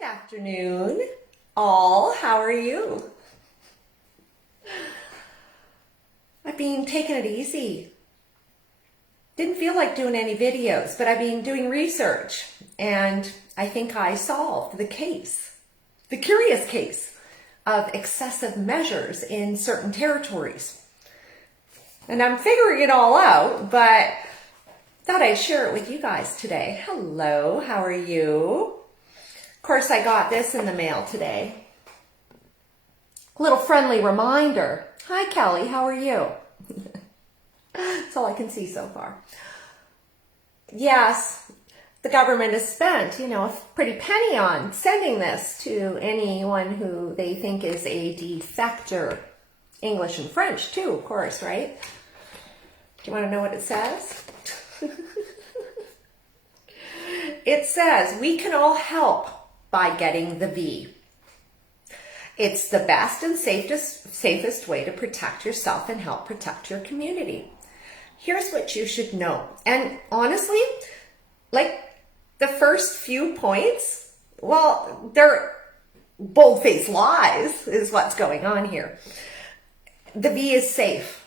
Good afternoon, all. How are you? I've been taking it easy. Didn't feel like doing any videos, but I've been doing research, and I think I solved the case, the curious case of excessive measures in certain territories. And I'm figuring it all out, but thought I'd share it with you guys today. Hello, how are you? Of course, I got this in the mail today. A little friendly reminder. Hi, Kelly, how are you? That's all I can see so far. Yes, the government has spent, a pretty penny on sending this to anyone who they think is a defector. English and French too, of course, right? Do you want to know what it says? It says, we can all help by getting the V. It's the best and safest way to protect yourself and help protect your community. Here's what you should know. And honestly, like the first few points, well, they're bold-faced lies is what's going on here. The V is safe.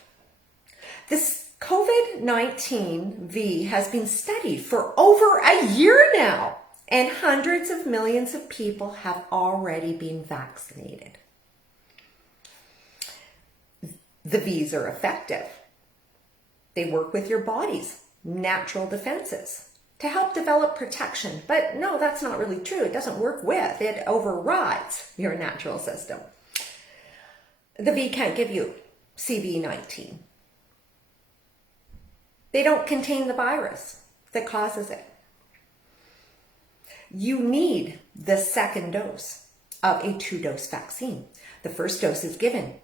This COVID-19 V has been studied for over a year now, and hundreds of millions of people have already been vaccinated. The V's are effective. They work with your body's natural defenses to help develop protection. But no, that's not really true. It doesn't work with, it overrides your natural system. The V can't give you CV-19. They don't contain the virus that causes it. You need the second dose of a 2-dose vaccine. The first dose is given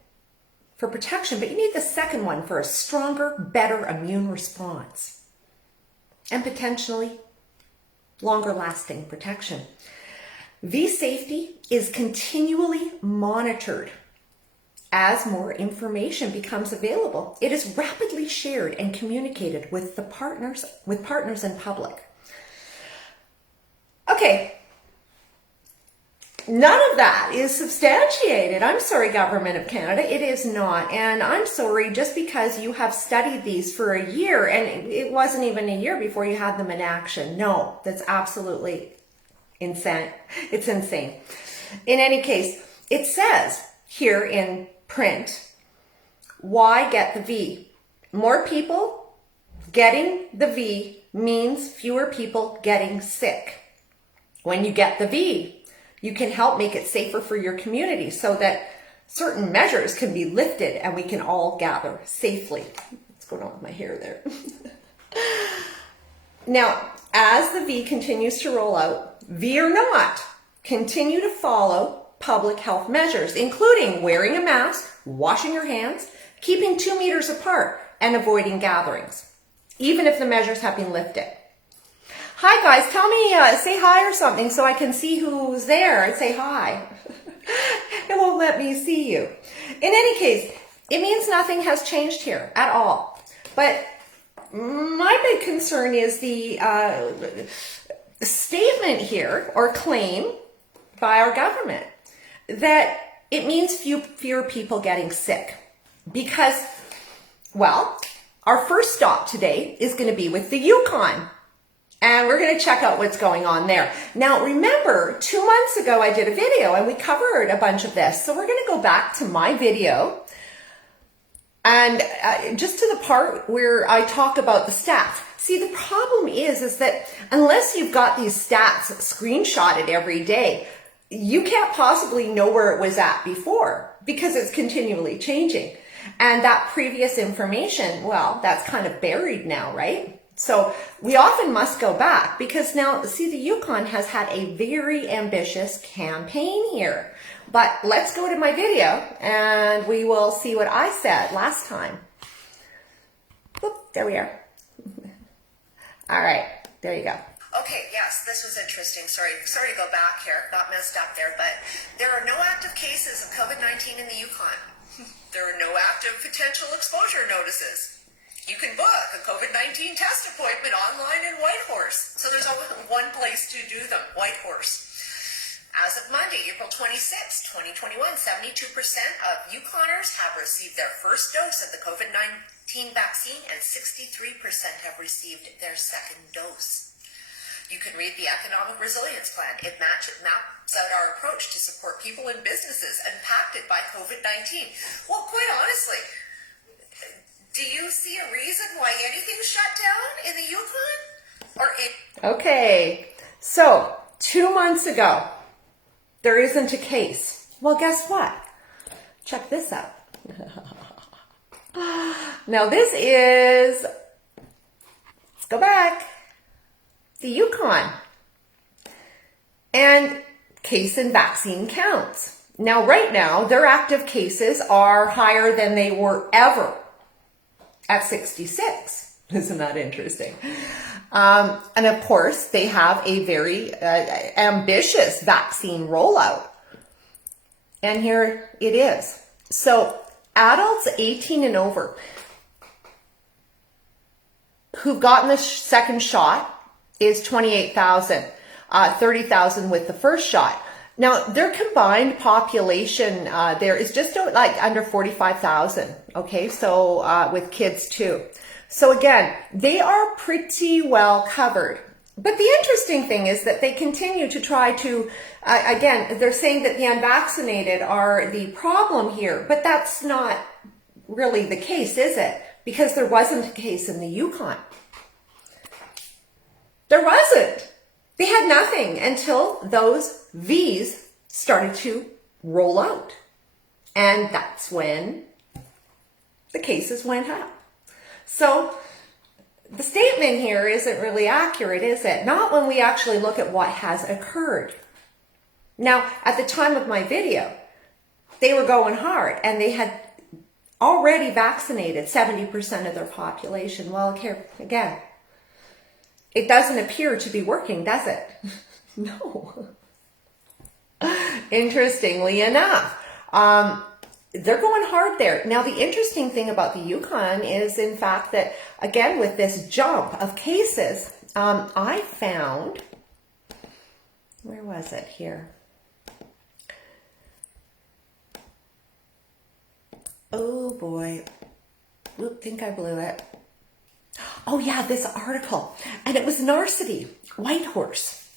for protection, but you need the second one for a stronger, better immune response and potentially longer lasting protection. V safety is continually monitored. As more information becomes available, it is rapidly shared and communicated with partners and public. Okay, none of that is substantiated. I'm sorry, Government of Canada, it is not. And I'm sorry, just because you have studied these for a year, and it wasn't even a year before you had them in action. No, that's absolutely insane. It's insane. In any case, it says here in print, why get the V? More people getting the V means fewer people getting sick. When you get the V, you can help make it safer for your community so that certain measures can be lifted and we can all gather safely. What's going on with my hair there? Now, as the V continues to roll out, V or not, continue to follow public health measures, including wearing a mask, washing your hands, keeping 2 meters apart, and avoiding gatherings, even if the measures have been lifted. Hi guys, tell me, say hi or something so I can see who's there and say hi. It won't let me see you. In any case, it means nothing has changed here at all. But my big concern is the statement here, or claim by our government, that it means fewer people getting sick. Because, well, our first stop today is going to be with the Yukon. And we're going to check out what's going on there. Now, remember, 2 months ago, I did a video and we covered a bunch of this. So we're going to go back to my video and just to the part where I talk about the stats. See, the problem is that unless you've got these stats screenshotted every day, you can't possibly know where it was at before because it's continually changing. And that previous information, well, that's kind of buried now, right? So we often must go back because now, see, the Yukon has had a very ambitious campaign here. But let's go to my video and we will see what I said last time. Oop, there we are. All right, there you go. Okay, yes, this was interesting. Sorry to go back here. Got messed up there. But there are no active cases of COVID-19 in the Yukon. There are no active potential exposure notices. You can book a COVID-19 test appointment online in Whitehorse. So there's only one place to do them, Whitehorse. As Monday, April 26, 2021, 72% of Yukoners have received their first dose of the COVID-19 vaccine and 63% have received their second dose. You can read the Economic Resilience Plan. It maps out our approach to support people and businesses impacted by COVID-19. Well, quite honestly, do you see a reason why anything's shut down in the Yukon? Okay, so 2 months ago, there isn't a case. Well, guess what? Check this out. Now this is, let's go back, the Yukon. And case and vaccine counts. Now, right now, their active cases are higher than they were ever at 66. Isn't that interesting? And of course, they have a very ambitious vaccine rollout. And here it is. So adults 18 and over who've gotten the second shot is 28,000, 30,000 with the first shot. Now, their combined population there is just like under 45,000, okay? So with kids too. So again, they are pretty well covered. But the interesting thing is that they continue to try to, again, they're saying that the unvaccinated are the problem here, but that's not really the case, is it? Because there wasn't a case in the Yukon. There wasn't. They had nothing until those V's started to roll out. And that's when the cases went up. So the statement here isn't really accurate, is it? Not when we actually look at what has occurred. Now, at the time of my video, they were going hard and they had already vaccinated 70% of their population. Well, here again, it doesn't appear to be working, does it? No. Interestingly enough, they're going hard there. Now, the interesting thing about the Yukon is, in fact, that, again, with this jump of cases, I found, where was it here? Oh, boy. Oop, think I blew it. Oh, yeah, this article. And it was Narcity, Whitehorse.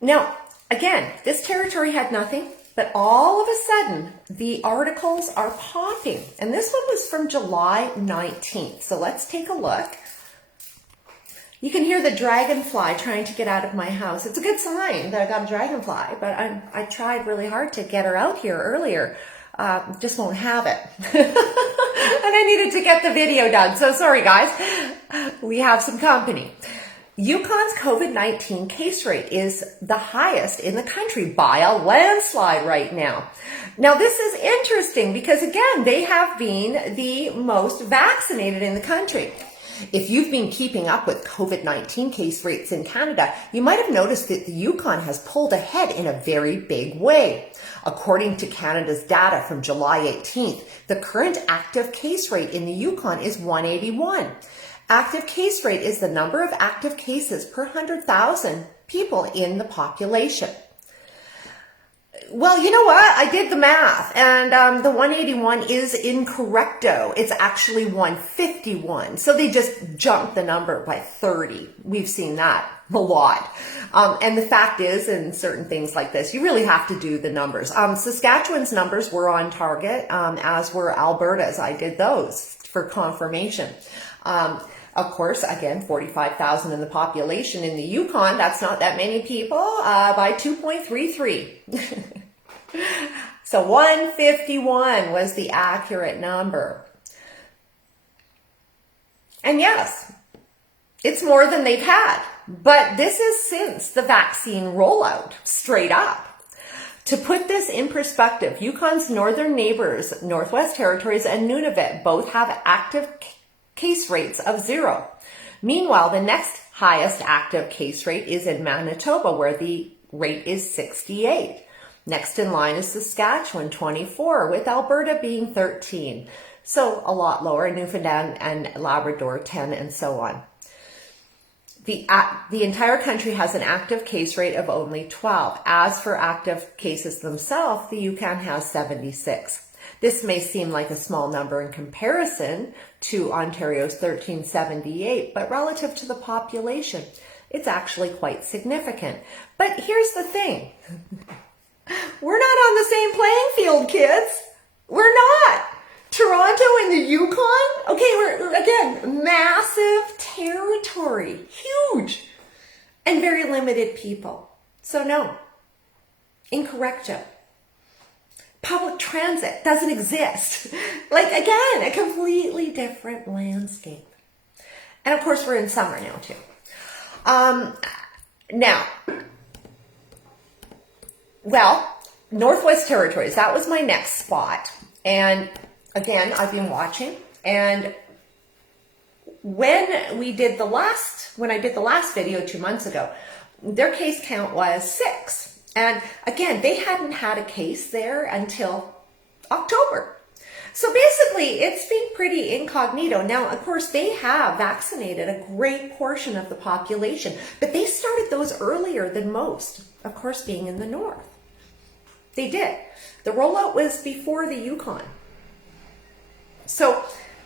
Now, again, this territory had nothing. But all of a sudden, the articles are popping. And this one was from July 19th. So let's take a look. You can hear the dragonfly trying to get out of my house. It's a good sign that I got a dragonfly, but I tried really hard to get her out here earlier. Just won't have it. And I needed to get the video done. So sorry, guys. We have some company. Yukon's COVID-19 case rate is the highest in the country by a landslide right now. Now, this is interesting because, again, they have been the most vaccinated in the country. If you've been keeping up with COVID-19 case rates in Canada, you might have noticed that the Yukon has pulled ahead in a very big way. According to Canada's data from July 18th, the current active case rate in the Yukon is 181. Active case rate is the number of active cases per 100,000 people in the population. Well, you know what? I did the math, and the 181 is incorrecto. It's actually 151. So they just jumped the number by 30. We've seen that a lot. And the fact is, in certain things like this, you really have to do the numbers. Saskatchewan's numbers were on target, as were Alberta's. I did those for confirmation. Of course, again, 45,000 in the population in the Yukon. That's not that many people by 2.33. So 151 was the accurate number. And yes, it's more than they've had. But this is since the vaccine rollout, straight up. To put this in perspective, Yukon's northern neighbors, Northwest Territories and Nunavut, both have active case rates of 0. Meanwhile, the next highest active case rate is in Manitoba, where the rate is 68. Next in line is Saskatchewan, 24, with Alberta being 13. So a lot lower, Newfoundland and Labrador, 10, and so on. The entire country has an active case rate of only 12. As for active cases themselves, the Yukon has 76. This may seem like a small number in comparison to Ontario's 1378, but relative to the population, it's actually quite significant. But here's the thing. We're not on the same playing field, kids. We're not. Toronto and the Yukon, okay, we're, again, massive territory, huge, and very limited people. So no, incorrecto. Public transit doesn't exist. Like, again, a completely different landscape. And of course, we're in summer now too. Now, well, Northwest Territories, that was my next spot. And again, I've been watching, and when I did the last video 2 months ago, their case count was 6. And again, they hadn't had a case there until October. So basically, it's been pretty incognito. Now, of course, they have vaccinated a great portion of the population, but they started those earlier than most, of course, being in the north. They did. The rollout was before the Yukon. So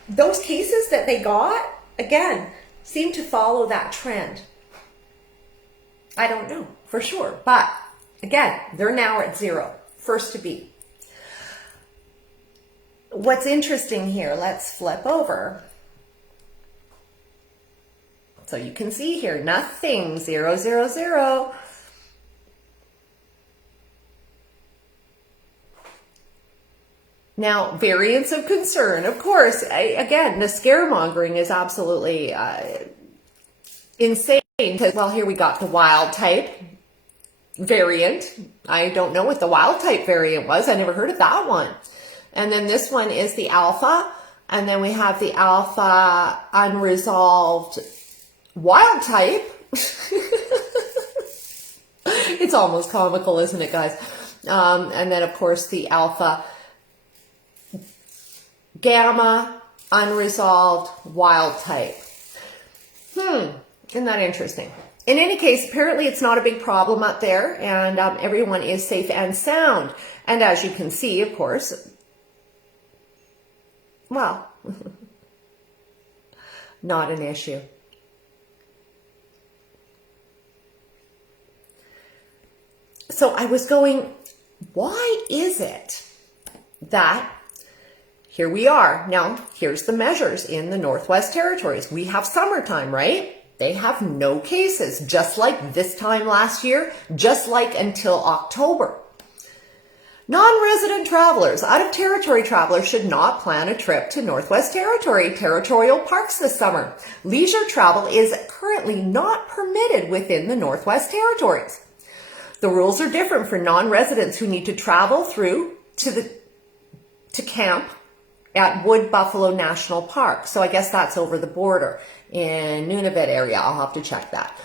those cases that they got, again, seem to follow that trend. I don't know for sure, but again, they're now at 0, first to be. What's interesting here, let's flip over. So you can see here, nothing, 0, 0, 0. Now, variants of concern, of course, again, the scaremongering is absolutely insane because, well, here we got the wild type variant. I don't know what the wild type variant was. I never heard of that one. And then this one is the alpha. And then we have the alpha unresolved wild type. It's almost comical, isn't it, guys? And then, of course, the alpha gamma unresolved wild type. Isn't that interesting? In any case, apparently it's not a big problem up there, and everyone is safe and sound. And as you can see, of course, well, not an issue. So I was going, why is it that here we are? Now, here's the measures in the Northwest Territories. We have summertime, right? They have no cases, just like this time last year, just like until October. Non-resident travelers, out-of-territory travelers should not plan a trip to Northwest Territory territorial parks this summer. Leisure travel is currently not permitted within the Northwest Territories. The rules are different for non-residents who need to travel through to camp at Wood Buffalo National Park. So I guess that's over the border in Nunavut area. I'll have to check that.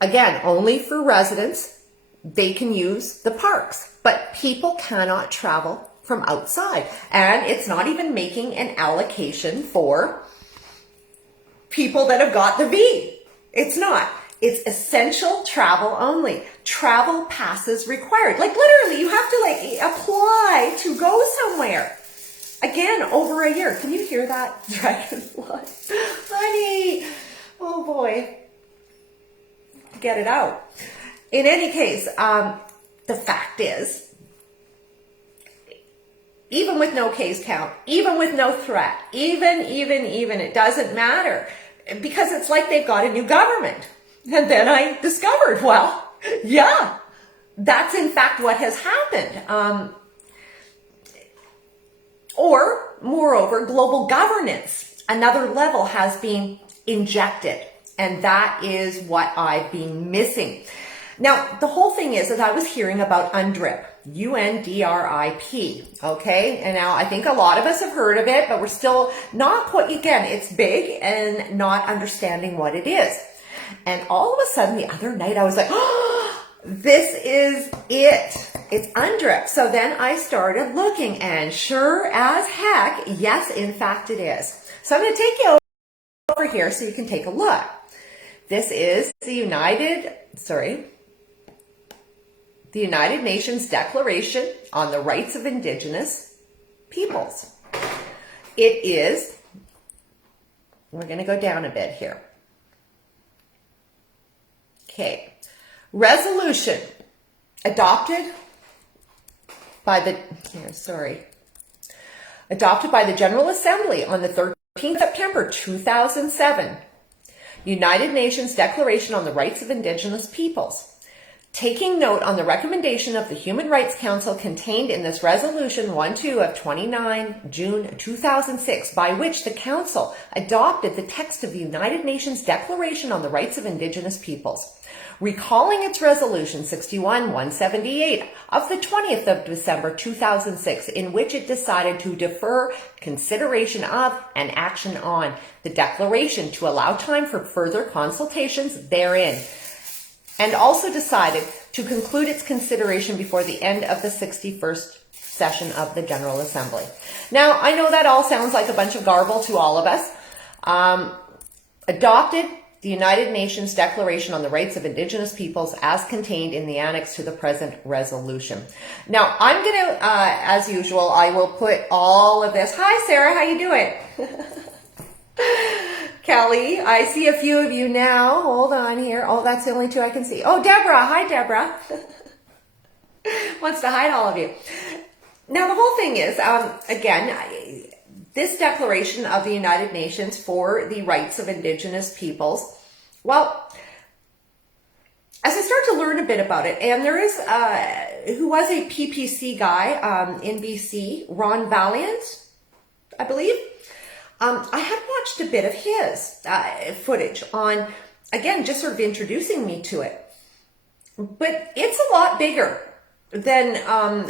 Again, only for residents, they can use the parks, but people cannot travel from outside. And it's not even making an allocation for people that have got the V. It's not. It's essential travel only. Travel passes required. Like literally, you have to apply to go somewhere. Again, over a year. Can you hear that dragonfly? Honey, oh boy. Get it out. In any case, the fact is, even with no case count, even with no threat, even, it doesn't matter. Because it's like they've got a new government. And then I discovered, well, yeah, that's in fact what has happened. Or, moreover, global governance, another level has been injected. And that is what I've been missing. Now, the whole thing is I was hearing about UNDRIP, UNDRIP, okay? And now I think a lot of us have heard of it, but we're still not quite, again, it's big and not understanding what it is. And all of a sudden, the other night, I was like, oh, this is it. It's UNDRIP. So then I started looking, and sure as heck, yes, in fact, it is. So I'm going to take you over over here so you can take a look. This is the United Nations Declaration on the Rights of Indigenous Peoples. It is, we're going to go down a bit here. Okay. Resolution adopted by the General Assembly on the 13th September 2007. United Nations Declaration on the Rights of Indigenous Peoples. Taking note on the recommendation of the Human Rights Council contained in this Resolution 1-2 of 29 June 2006, by which the Council adopted the text of the United Nations Declaration on the Rights of Indigenous Peoples. Recalling its Resolution 61-178 of the 20th of December 2006, in which it decided to defer consideration of and action on the declaration to allow time for further consultations therein, and also decided to conclude its consideration before the end of the 61st session of the General Assembly. Now, I know that all sounds like a bunch of garble to all of us. Adopted the United Nations Declaration on the Rights of Indigenous Peoples as contained in the annex to the present resolution. Now, I'm going to, as usual, I will put all of this. Hi, Sarah, how you doing? Kelly, I see a few of you now. Hold on here. Oh, that's the only two I can see. Oh, Deborah. Hi, Deborah. Wants to hide all of you. Now, the whole thing is, again, this declaration of the United Nations for the Rights of Indigenous Peoples, well, as I start to learn a bit about it, and there is, who was a PPC guy in BC, Ron Valiant, I believe. I had watched a bit of his footage on, again, just sort of introducing me to it. But it's a lot bigger than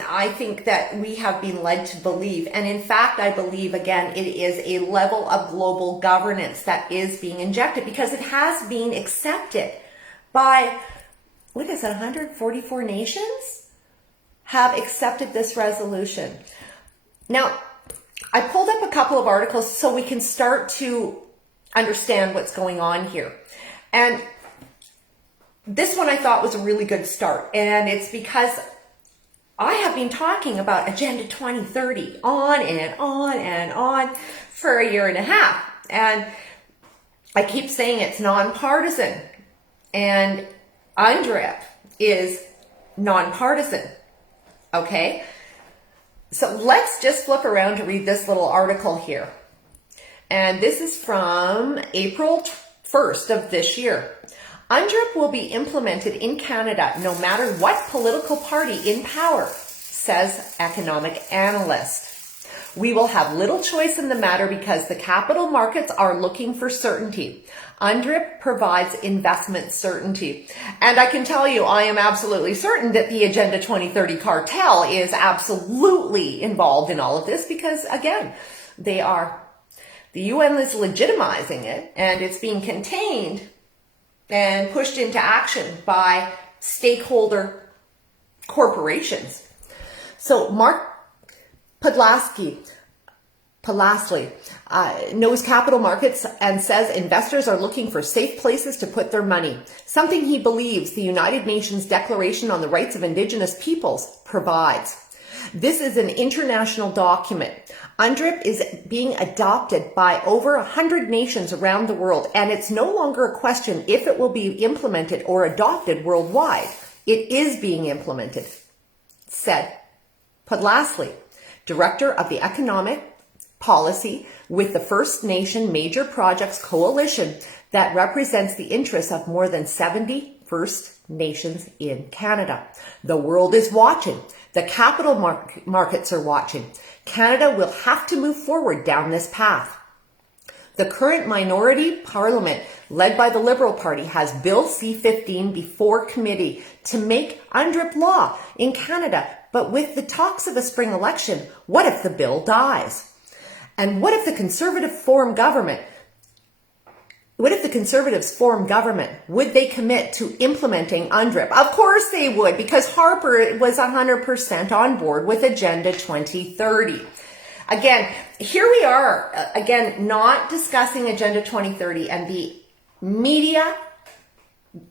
I think that we have been led to believe. And in fact, I believe, again, it is a level of global governance that is being injected because it has been accepted by, what is it, 144 nations have accepted this resolution. Now, I pulled up a couple of articles so we can start to understand what's going on here. And this one I thought was a really good start. And it's because I have been talking about Agenda 2030 on and on and on for a year and a half. And I keep saying it's nonpartisan. And UNDRIP is nonpartisan. Okay? So let's just flip around to read this little article here. And this is from April 1st of this year. UNDRIP will be implemented in Canada no matter what political party in power, says economic analyst. We will have little choice in the matter because the capital markets are looking for certainty. UNDRIP provides investment certainty. And I can tell you, I am absolutely certain that the Agenda 2030 cartel is absolutely involved in all of this because, again, they are. The UN is legitimizing it and it's being contained and pushed into action by stakeholder corporations. So Mark Podlasky knows capital markets and says investors are looking for safe places to put their money, something he believes the United Nations Declaration on the Rights of Indigenous Peoples provides. This is an international document. UNDRIP is being adopted by over 100 nations around the world, and it's no longer a question if it will be implemented or adopted worldwide. It is being implemented, said Podlasky, director of the Economic Policy with the First Nation Major Projects Coalition that represents the interests of more than 70 First Nations in Canada. The world is watching. The capital markets are watching. Canada will have to move forward down this path. The current minority parliament, led by the Liberal Party, has Bill C-15 before committee to make UNDRIP law in Canada. But with the talks of a spring election, what if the bill dies? And what if the Conservatives form government? Would they commit to implementing UNDRIP? Of course they would, because Harper was 100% on board with Agenda 2030. Again, here we are, again, not discussing Agenda 2030, and the media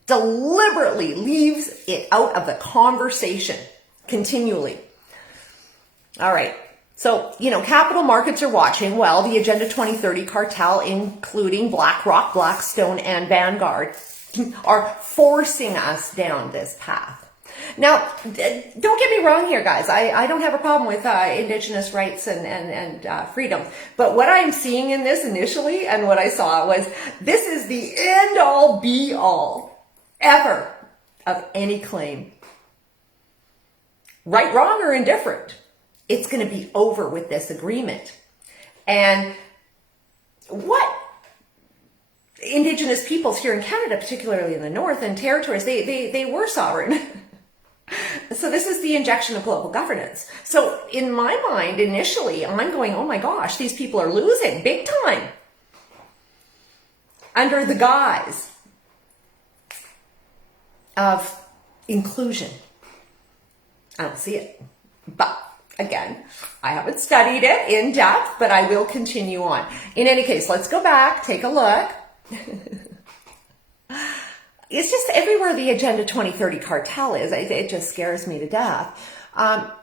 deliberately leaves it out of the conversation continually. All right. So, capital markets are watching. Well, the Agenda 2030 cartel, including BlackRock, Blackstone, and Vanguard, are forcing us down this path. Now, don't get me wrong here, guys. I don't have a problem with indigenous rights and freedom. But what I'm seeing in this initially, and what I saw was, this is the end-all, be-all ever of any claim. Right, wrong, or indifferent. It's going to be over with this agreement. And what indigenous peoples here in Canada, particularly in the North and territories, they were sovereign. So this is the injection of global governance. So in my mind, initially, I'm going, oh my gosh, these people are losing big time under the guise of inclusion. I don't see it. But again, I haven't studied it in depth, but I will continue on. In any case, let's go back, take a look. It's just everywhere the Agenda 2030 cartel is, it just scares me to death. That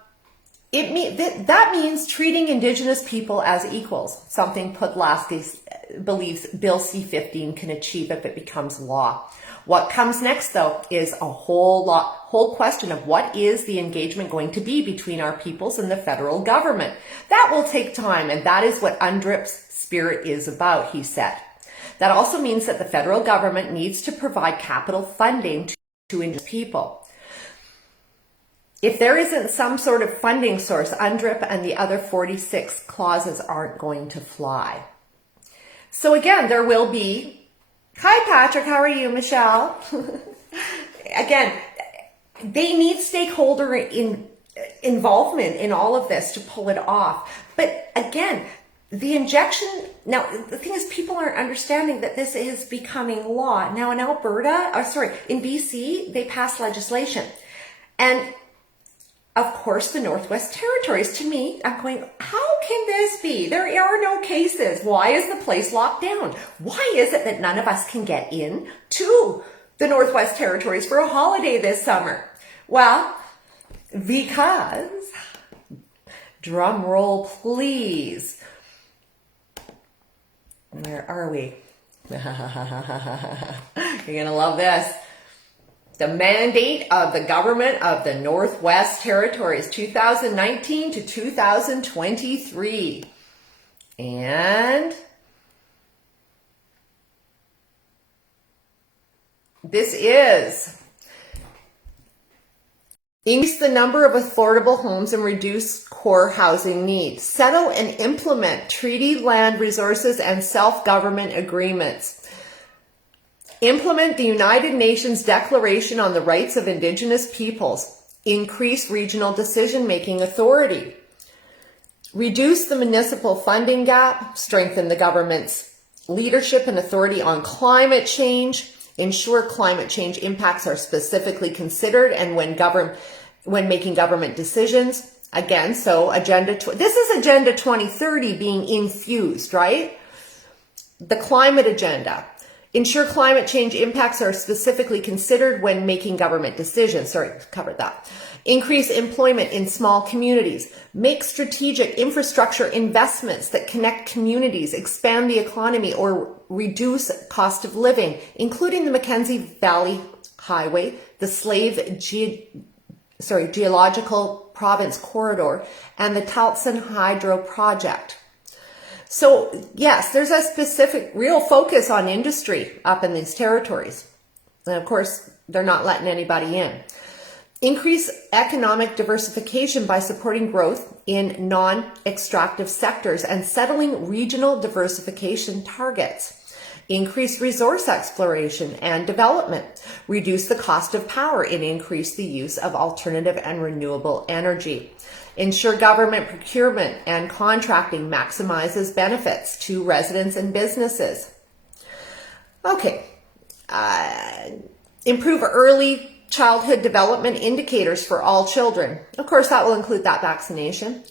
means treating Indigenous people as equals, something Podlasky believes Bill C-15 can achieve if it becomes law. What comes next, though, is a whole question of what is the engagement going to be between our peoples and the federal government. That will take time, and that is what UNDRIP's spirit is about, he said. That also means that the federal government needs to provide capital funding to Indigenous people. If there isn't some sort of funding source, UNDRIP and the other 46 clauses aren't going to fly. So again, there will be... Hi, Patrick. How are you, Michelle? Again, they need stakeholder involvement in all of this to pull it off. But again, the injection, now the thing is, people aren't understanding that this is becoming law. Now in in BC, they passed legislation. And of course, the Northwest Territories, to me, I'm going, how can this be? There are no cases. Why is the place locked down? Why is it that none of us can get in to the Northwest Territories for a holiday this summer? Well, because, drum roll please, where are we? You're going to love this. The mandate of the government of the Northwest Territories, 2019 to 2023. And this is increase the number of affordable homes and reduce core housing needs. Settle and implement treaty land resources and self-government agreements. Implement the United Nations Declaration on the Rights of Indigenous Peoples. Increase regional decision-making authority. Reduce the municipal funding gap. Strengthen the government's leadership and authority on climate change. Ensure climate change impacts are specifically considered and when making government decisions. Again, so this is Agenda 2030 being infused, right? The climate agenda. Ensure climate change impacts are specifically considered when making government decisions. Sorry, covered that. Increase employment in small communities. Make strategic infrastructure investments that connect communities, expand the economy, or reduce cost of living, including the Mackenzie Valley Highway, the Slave Geological Province Corridor, and the Taltson Hydro Project. So yes, there's a specific real focus on industry up in these territories. And of course, they're not letting anybody in. Increase economic diversification by supporting growth in non-extractive sectors and settling regional diversification targets. Increase resource exploration and development. Reduce the cost of power and increase the use of alternative and renewable energy. Ensure government procurement and contracting maximizes benefits to residents and businesses. Okay. Improve early childhood development indicators for all children. Of course, that will include that vaccination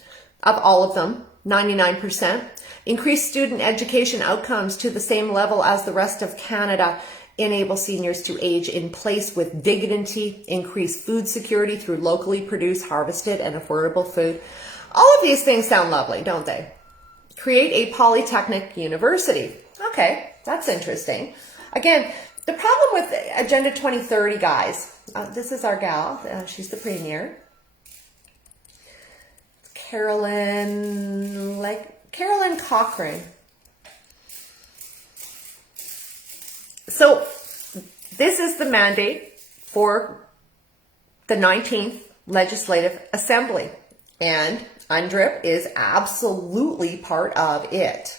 of all of them 99%. Increase student education outcomes to the same level as the rest of Canada. Enable seniors to age in place with dignity. Increase food security through locally produced, harvested, and affordable food. All of these things sound lovely, don't they? Create a polytechnic university. Okay, that's interesting. Again, the problem with Agenda 2030, guys, this is our gal, she's the premier. Carolyn Cochrane. So this is the mandate for the 19th Legislative Assembly, and UNDRIP is absolutely part of it.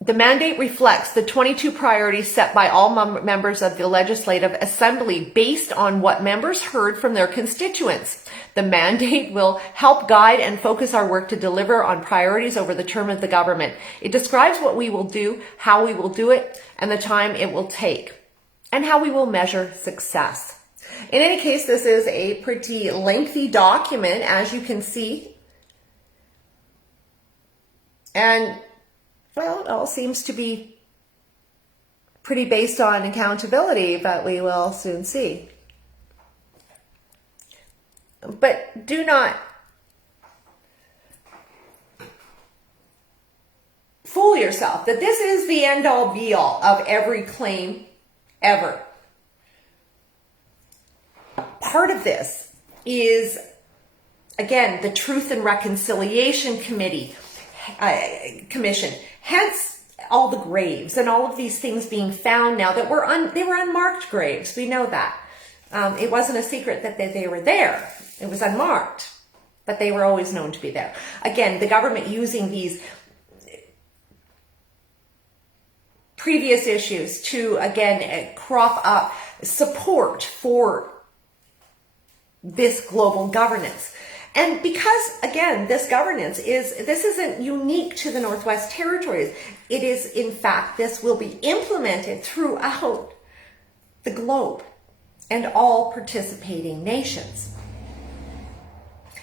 The mandate reflects the 22 priorities set by all members of the Legislative Assembly based on what members heard from their constituents. The mandate will help guide and focus our work to deliver on priorities over the term of the government. It describes what we will do, how we will do it, and the time it will take, and how we will measure success. In any case, this is a pretty lengthy document, as you can see. And well, it all seems to be pretty based on accountability, but we will soon see. But do not fool yourself that this is the end-all be-all of every claim ever. Part of this is, again, the Truth and Reconciliation Commission, hence all the graves and all of these things being found now that they were unmarked graves. We know that. It wasn't a secret that they were there. It was unmarked, but they were always known to be there. Again, the government using these previous issues to, again, crop up support for this global governance. And because, again, this isn't unique to the Northwest Territories. It is, in fact, this will be implemented throughout the globe and all participating nations.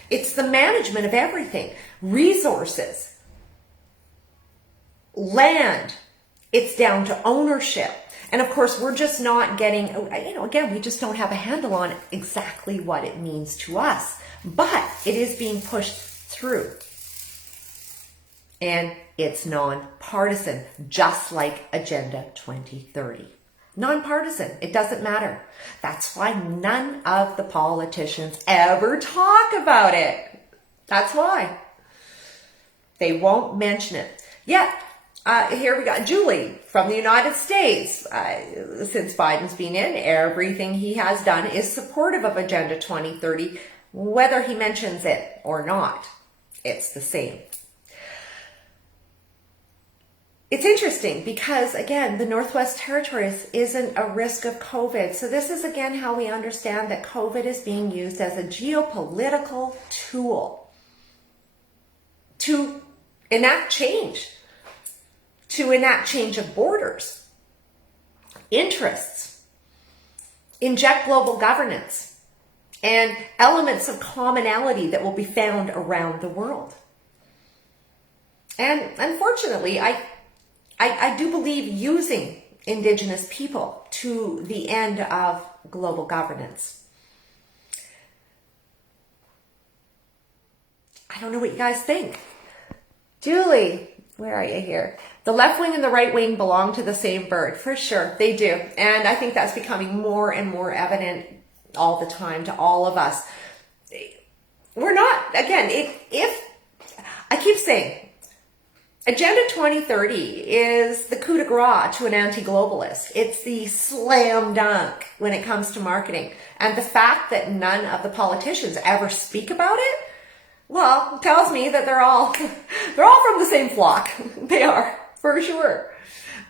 It's the management of everything. Resources, land, it's down to ownership. And of course, we're just not getting, again, we just don't have a handle on exactly what it means to us. But it is being pushed through. And it's nonpartisan, just like Agenda 2030. Nonpartisan. It doesn't matter. That's why none of the politicians ever talk about it. That's why. They won't mention it. Yet, here we got Julie from the United States. Since Biden's been in, everything he has done is supportive of Agenda 2030, whether he mentions it or not. It's the same. It's interesting because, again, the Northwest Territories isn't a risk of COVID. So this is, again, how we understand that COVID is being used as a geopolitical tool to enact change of borders, interests, inject global governance, and elements of commonality that will be found around the world. And unfortunately, I do believe using indigenous people to the end of global governance. I don't know what you guys think. Julie, where are you here? The left wing and the right wing belong to the same bird. For sure, they do. And I think that's becoming more and more evident all the time to all of us. We're not, again, if I keep saying, Agenda 2030 is the coup de grace to an anti-globalist. It's the slam dunk when it comes to marketing. And the fact that none of the politicians ever speak about it, well, tells me that they're all from the same flock. They are, for sure.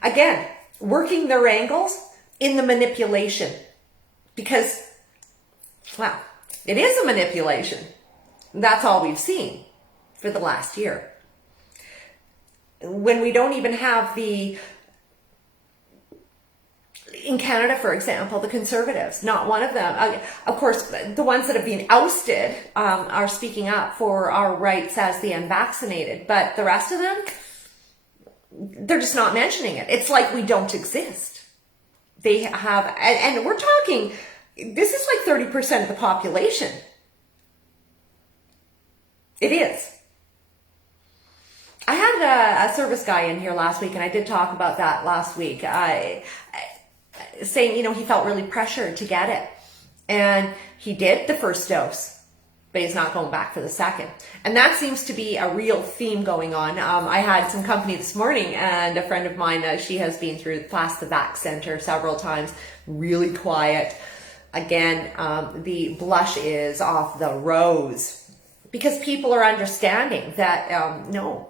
Again, working their angles in the manipulation. Because, well, it is a manipulation. That's all we've seen for the last year. When we don't even have the in Canada, for example, the Conservatives, not one of them, of course, the ones that have been ousted are speaking up for our rights as the unvaccinated, but the rest of them, they're just not mentioning it. It's like we don't exist. They have, and we're talking, this is like 30% of the population. It is. I had a service guy in here last week, and I did talk about that last week, saying, you know, he felt really pressured to get it. And he did the first dose, but he's not going back for the second. And that seems to be a real theme going on. I had some company this morning, and a friend of mine, she has been through past the vac center several times, really quiet. Again, the blush is off the rose. Because people are understanding that, no,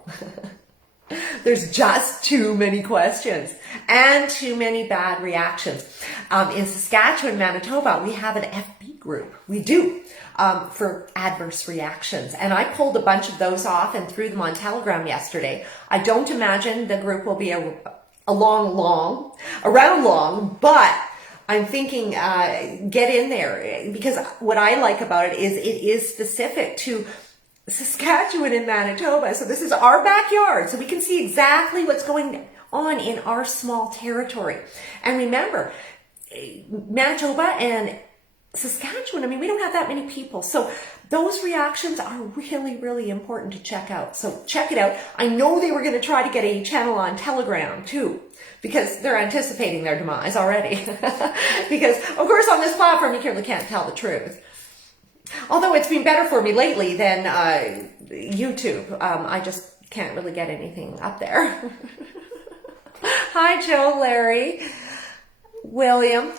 there's just too many questions and too many bad reactions. In Saskatchewan, Manitoba, we have an FB group. We do, for adverse reactions. And I pulled a bunch of those off and threw them on Telegram yesterday. I don't imagine the group will be around long, but I'm thinking, get in there, because what I like about it is specific to Saskatchewan and Manitoba. So this is our backyard. So we can see exactly what's going on in our small territory. And remember, Manitoba and Saskatchewan, I mean, we don't have that many people. So those reactions are really, really important to check out. So check it out. I know they were going to try to get a channel on Telegram too, because they're anticipating their demise already. Because, of course, on this platform, you really can't tell the truth. Although it's been better for me lately than YouTube. I just can't really get anything up there. Hi, Joe, Larry, William.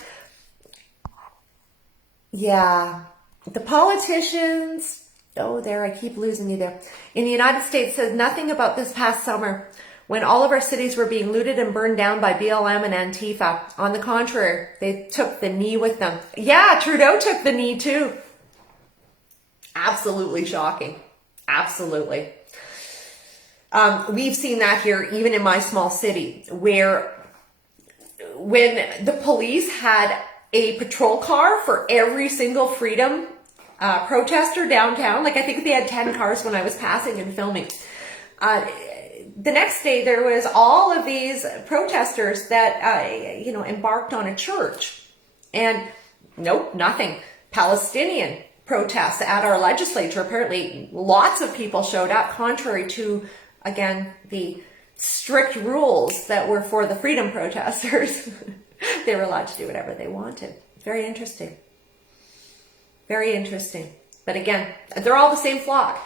Yeah, the politicians, oh, there, I keep losing you there. In the United States says nothing about this past summer when all of our cities were being looted and burned down by BLM and Antifa. On the contrary, they took the knee with them. Yeah, Trudeau took the knee too. Absolutely shocking. Absolutely. We've seen that here, even in my small city, where when the police had a patrol car for every single freedom protester downtown, like I think they had 10 cars when I was passing and filming. The next day, there was all of these protesters that, embarked on a church. And nope, nothing. Palestinian protests at our legislature. Apparently, lots of people showed up, contrary to, again, the strict rules that were for the freedom protesters. They were allowed to do whatever they wanted. Very interesting. Very interesting. But again, they're all the same flock.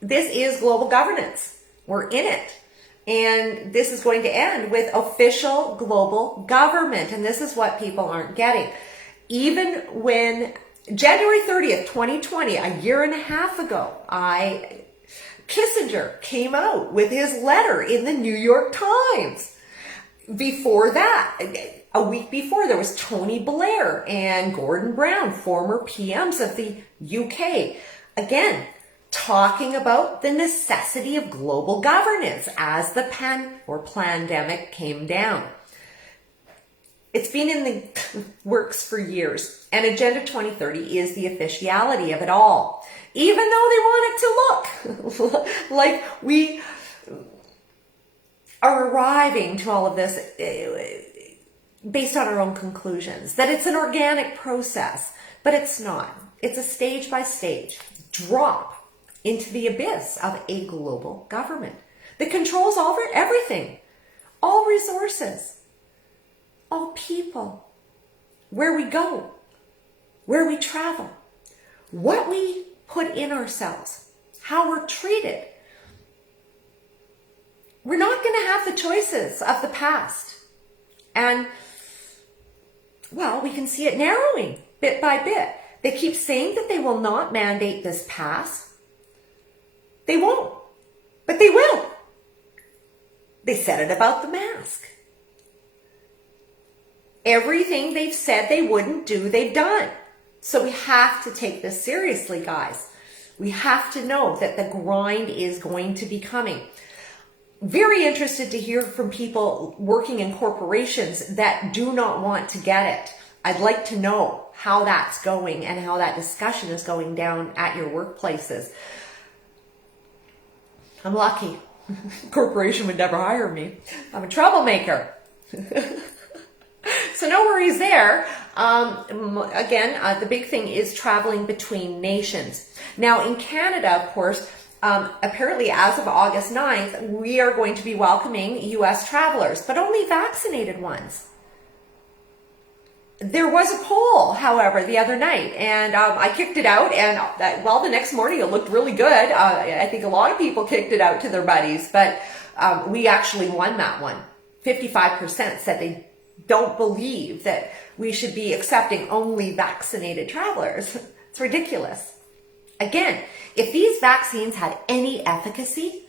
This is global governance. We're in it. And this is going to end with official global government. And this is what people aren't getting. Even when January 30th, 2020, a year and a half ago, Kissinger came out with his letter in the New York Times. Before that, a week before, there was Tony Blair and Gordon Brown, former PMs of the UK. Again, talking about the necessity of global governance as the pandemic came down. It's been in the works for years, and Agenda 2030 is the officiality of it all. Even though they want it to look like we are arriving to all of this based on our own conclusions, that it's an organic process, but it's not. It's a stage by stage drop into the abyss of a global government that controls everything, all resources, all people, where we go, where we travel, what we put in ourselves, how we're treated. We're not going to have the choices of the past. And, well, we can see it narrowing bit by bit. They keep saying that they will not mandate this pass. They won't, but they will. They said it about the mask. Everything they've said they wouldn't do, they've done. So we have to take this seriously, guys. We have to know that the grind is going to be coming. very interested to hear from people working in corporations that do not want to get it. I'd like to know how that's going and how that discussion is going down at your workplaces. I'm lucky. Corporation would never hire me. I'm a troublemaker. So no worries there. Again, the big thing is traveling between nations. Now in Canada, of course, apparently as of August 9th, we are going to be welcoming US travelers, but only vaccinated ones. There was a poll, however, the other night, and I kicked it out, and well, the next morning it looked really good. I think a lot of people kicked it out to their buddies, but we actually won that one. 55% said they don't believe that we should be accepting only vaccinated travelers. It's ridiculous. Again, if these vaccines had any efficacy,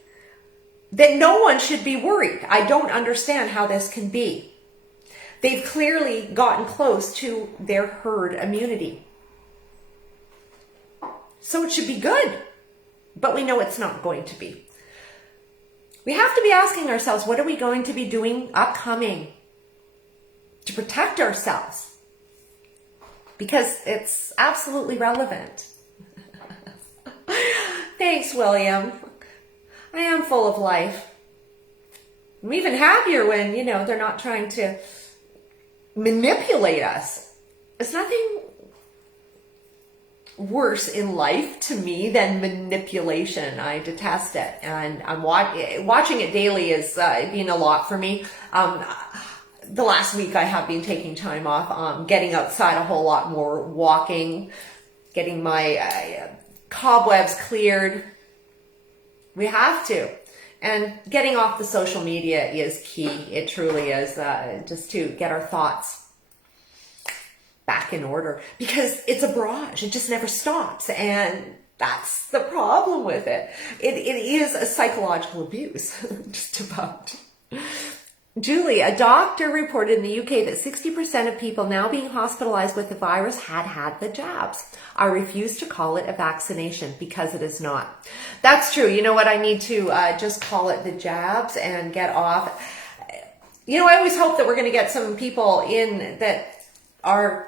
then no one should be worried. I don't understand how this can be. They've clearly gotten close to their herd immunity. So it should be good, but we know it's not going to be. We have to be asking ourselves, what are we going to be doing upcoming to protect ourselves? Because it's absolutely relevant. Thanks, William. I am full of life. I'm even happier when, they're not trying to manipulate us. There's nothing worse in life to me than manipulation. I detest it, and I'm watching it daily is being a lot for me. The last week I have been taking time off, getting outside a whole lot more, walking, getting my cobwebs cleared. We have to. And getting off the social media is key. It truly is, just to get our thoughts back in order, because it's a barrage. It just never stops. And that's the problem with it. It is a psychological abuse, just about. Julie, a doctor reported in the UK that 60% of people now being hospitalized with the virus had the jabs. I refuse to call it a vaccination because it is not. That's true. You know what? I need to just call it the jabs and get off. I always hope that we're going to get some people in that are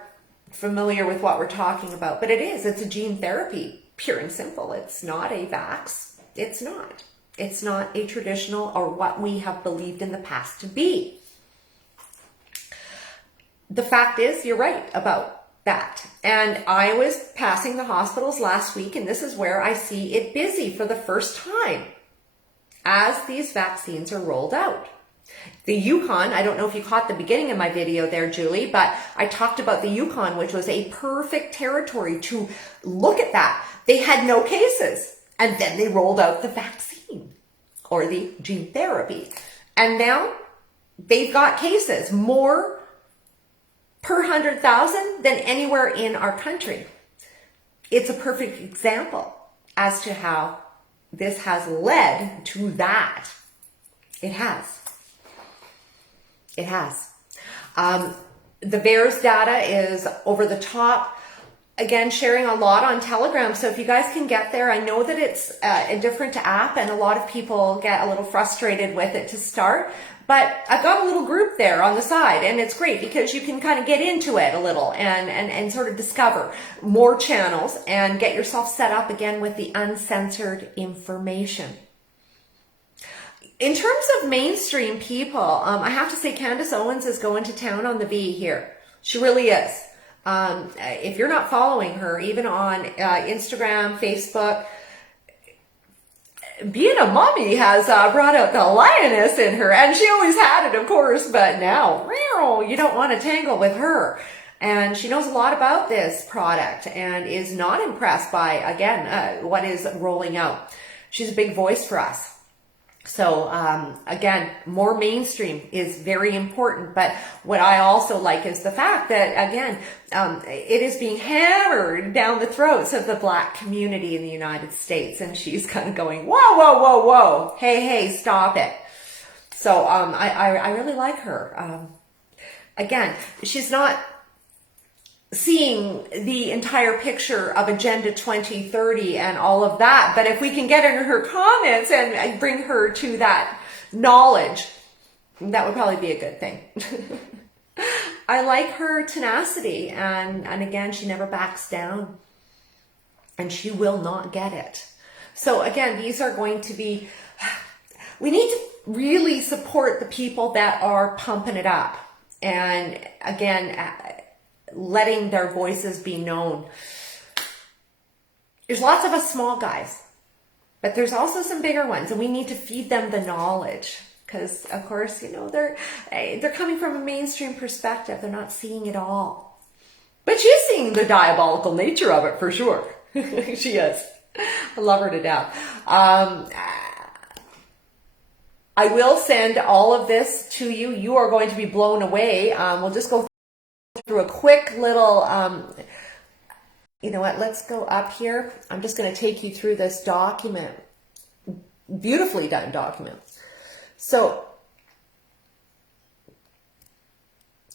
familiar with what we're talking about. But it's a gene therapy, pure and simple. It's not a vax. It's not. It's not a traditional or what we have believed in the past to be. The fact is, you're right about that. And I was passing the hospitals last week, and this is where I see it busy for the first time as these vaccines are rolled out. The Yukon, I don't know if you caught the beginning of my video there, Julie, but I talked about the Yukon, which was a perfect territory to look at that. They had no cases, and then they rolled out the vaccine or the gene therapy. And now they've got cases, more per 100,000 than anywhere in our country. It's a perfect example as to how this has led to that. It has. It has. The VAERS data is over the top. Again, sharing a lot on Telegram. So if you guys can get there, I know that it's a different app and a lot of people get a little frustrated with it to start, but I've got a little group there on the side, and it's great because you can kind of get into it a little and sort of discover more channels and get yourself set up again with the uncensored information. In terms of mainstream people, I have to say Candace Owens is going to town on the V here. She really is. If you're not following her, even on Instagram, Facebook, being a mommy has brought out the lioness in her, and she always had it, of course, but now you don't want to tangle with her. And she knows a lot about this product and is not impressed by, again, what is rolling out. She's a big voice for us. So, again, more mainstream is very important. But what I also like is the fact that, again, it is being hammered down the throats of the Black community in the United States. And she's kind of going, whoa, whoa, whoa, whoa. Hey, stop it. So, I really like her. Again, she's not seeing the entire picture of Agenda 2030 and all of that. But if we can get in her comments and bring her to that knowledge. That would probably be a good thing. I like her tenacity, and again, she never backs down, and she will not get it. So again, these are going to be, we need to really support the people that are pumping it up, and again, letting their voices be known. There's lots of us small guys, but there's also some bigger ones, and we need to feed them the knowledge. Because, of course, you know, they're coming from a mainstream perspective. They're not seeing it all. But she's seeing the diabolical nature of it, for sure. She is. I love her to death. I will send all of this to you. You are going to be blown away. We'll just go through a quick little... you know what? Let's go up here. I'm just going to take you through this document. Beautifully done document. So,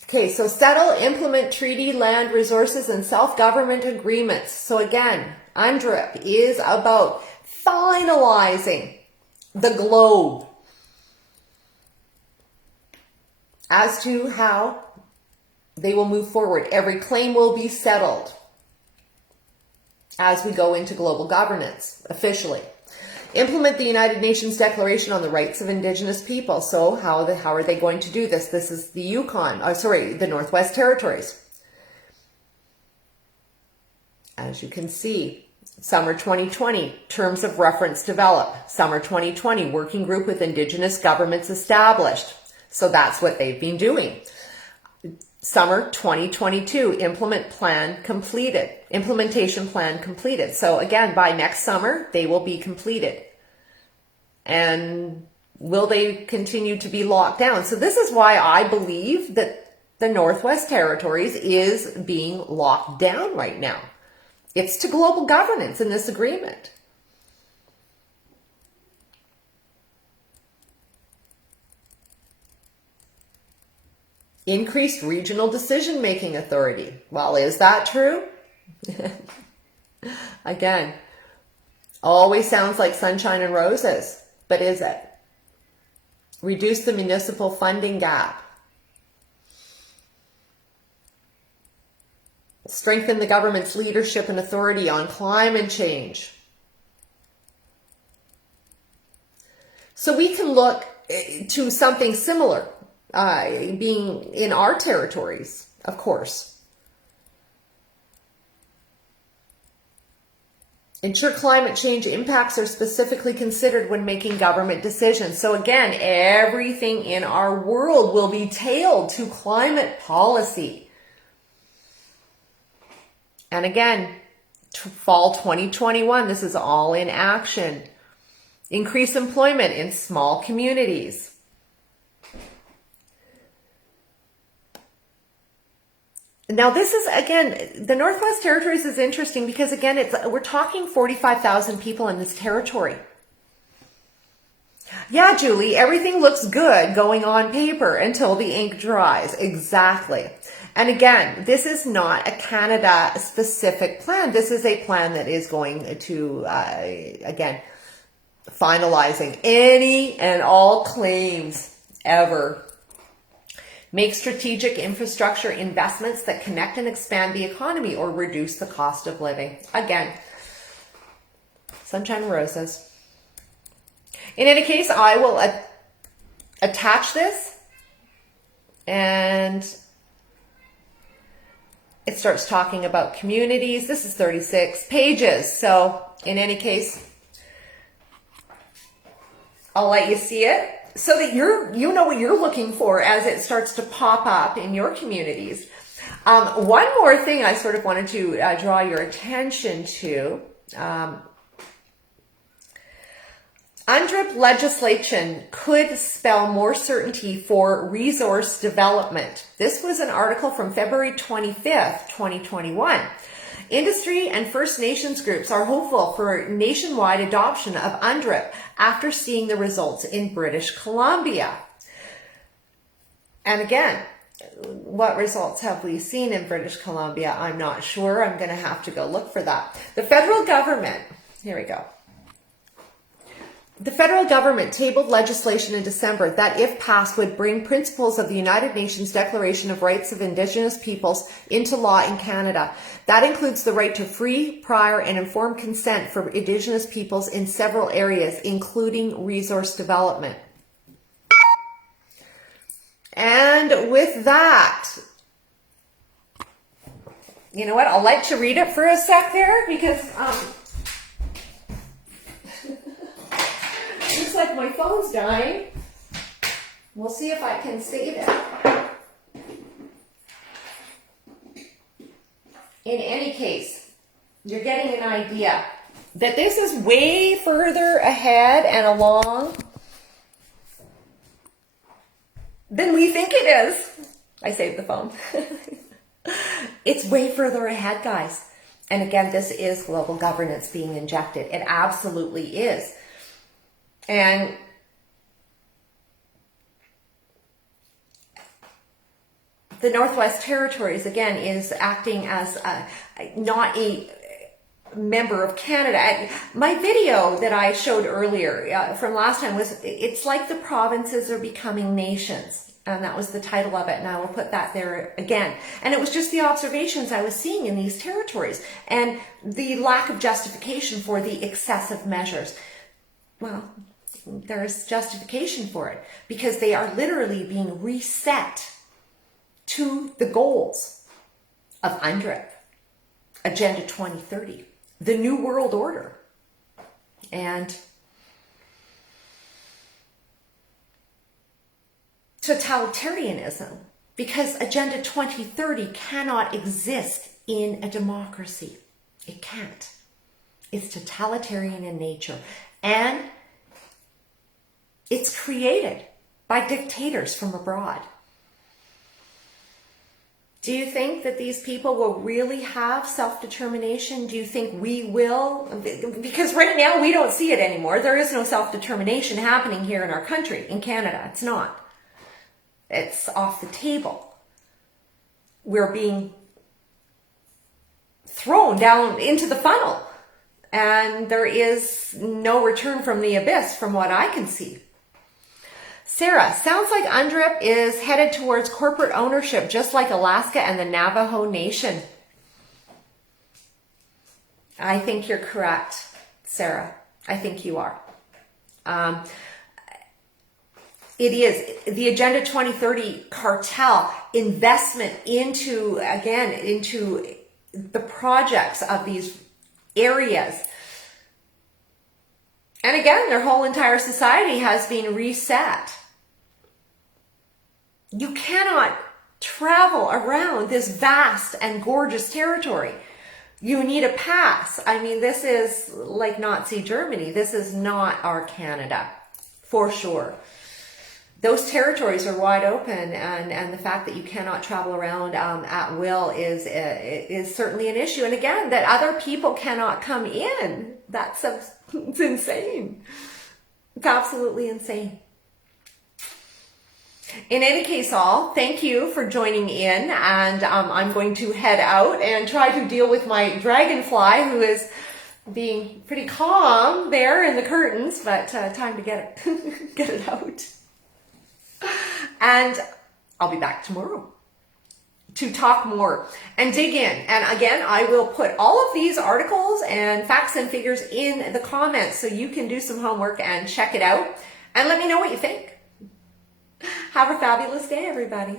okay, so settle, implement treaty, land, resources, and self-government agreements. So again, UNDRIP is about finalizing the globe as to how they will move forward. Every claim will be settled as we go into global governance officially. Implement the United Nations Declaration on the Rights of Indigenous People. So how are they going to do this? This is the Yukon, the Northwest Territories. As you can see, summer 2020, terms of reference develop. Summer 2020, working group with Indigenous governments established. So that's what they've been doing. Summer 2022, implementation plan completed. So again, by next summer, they will be completed. And will they continue to be locked down? So this is why I believe that the Northwest Territories is being locked down right now. It's to global governance in this agreement. Increased regional decision-making authority. Well, is that true? Again, always sounds like sunshine and roses, but is it? Reduce the municipal funding gap. Strengthen the government's leadership and authority on climate change. So we can look to something similar. Being in our territories, of course. Ensure climate change impacts are specifically considered when making government decisions. So again, everything in our world will be tailored to climate policy. And again, fall 2021, this is all in action. Increase employment in small communities. Now this is, again, the Northwest Territories is interesting because, again, we're talking 45,000 people in this territory. Yeah, Julie, everything looks good going on paper until the ink dries. Exactly. And again, this is not a Canada-specific plan. This is a plan that is going to, again, finalizing any and all claims ever. Make strategic infrastructure investments that connect and expand the economy or reduce the cost of living. Again, sunshine and roses. In any case, I will attach this, and it starts talking about communities. This is 36 pages. So in any case, I'll let you see it, so that you know what you're looking for as it starts to pop up in your communities. One more thing I sort of wanted to draw your attention to. UNDRIP legislation could spell more certainty for resource development. This was an article from February 25th, 2021. Industry and First Nations groups are hopeful for nationwide adoption of UNDRIP after seeing the results in British Columbia. And again, what results have we seen in British Columbia? I'm not sure. I'm going to have to go look for that. The federal government, here we go. The federal government tabled legislation in December that, if passed, would bring principles of the United Nations Declaration of Rights of Indigenous Peoples into law in Canada. That includes the right to free, prior, and informed consent for Indigenous peoples in several areas, including resource development. And with that, you know what? I'll let you read it for a sec there, because looks like my phone's dying. We'll see if I can save it. In any case, you're getting an idea that this is way further ahead and along than we think it is. I saved the phone. It's way further ahead, guys. And again, this is global governance being injected. It absolutely is. And the Northwest Territories, again, is acting as not a member of Canada. My video that I showed earlier from last time was, it's like the provinces are becoming nations. And that was the title of it. And I will put that there again. And it was just the observations I was seeing in these territories and the lack of justification for the excessive measures. Well, there's justification for it because they are literally being reset to the goals of UNDRIP, Agenda 2030, the New World Order. And totalitarianism, because Agenda 2030 cannot exist in a democracy. It can't. It's totalitarian in nature. And it's created by dictators from abroad. Do you think that these people will really have self-determination? Do you think we will? Because right now we don't see it anymore. There is no self-determination happening here in our country, in Canada. It's not. It's off the table. We're being thrown down into the funnel. And there is no return from the abyss from what I can see. Sarah, sounds like UNDRIP is headed towards corporate ownership, just like Alaska and the Navajo Nation. I think you're correct, Sarah. I think you are. It is the Agenda 2030 cartel investment into the projects of these areas. And again, their whole entire society has been reset. You cannot travel around this vast and gorgeous territory. You need a pass. I mean, this is like Nazi Germany. This is not our Canada, for sure. Those territories are wide open, and the fact that you cannot travel around at will is certainly an issue. And again, that other people cannot come in. It's insane. It's absolutely insane. In any case, all, thank you for joining in, and I'm going to head out and try to deal with my dragonfly, who is being pretty calm there in the curtains, but time to get it out. And I'll be back tomorrow to talk more and dig in. And again, I will put all of these articles and facts and figures in the comments so you can do some homework and check it out and let me know what you think. Have a fabulous day, everybody.